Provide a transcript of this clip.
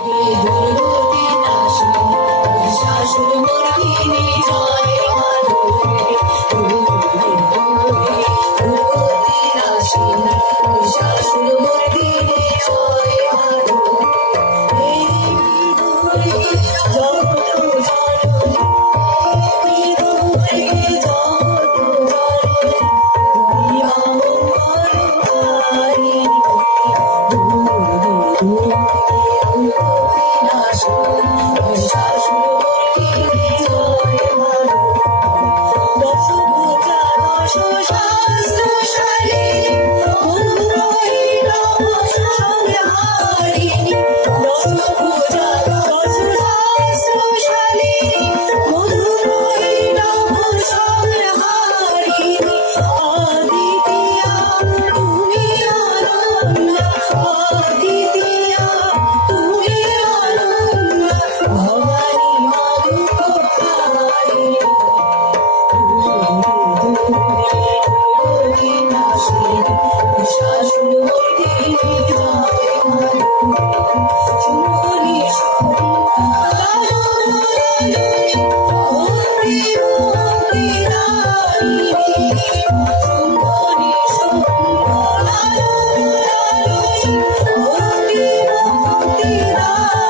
দুর্গতি নাশিনী মহিষাসুর মর্দিনী জয় মা দুর্গে দুর্গে দুর্গে দুর্গতি নাশিনী মহিষাসুর মর্দিনী জয় মা দুর্গে দুর্গে জগৎ জননী দুর্গে জগৎ জননী তুমি মা মঙ্গলকারিণী দুর্গে দুর্গে নাশিনী মহিষাসুর মর্দিনী জয় মা দশভুজা দশ শাস্ত্রশালিনী মধুরয়ী নম সংহারিণী দশভুজা দশ শাস্ত্রশালিনী মধুরয়ী নম সংহারিণী অদ্বিতীয়া তুমি অনন্যা অদ্বিতীয়া তুমি অনন্যা ভবানী মা দুঃখহারিণী দুর্গে নাশিনী মহিষাসুর মর্দিনী জয় মা শুম্ভনি মুক্তি মুক্তিদায়িনী শুম্ভনি মুক্তি মুক্তিদায়িনী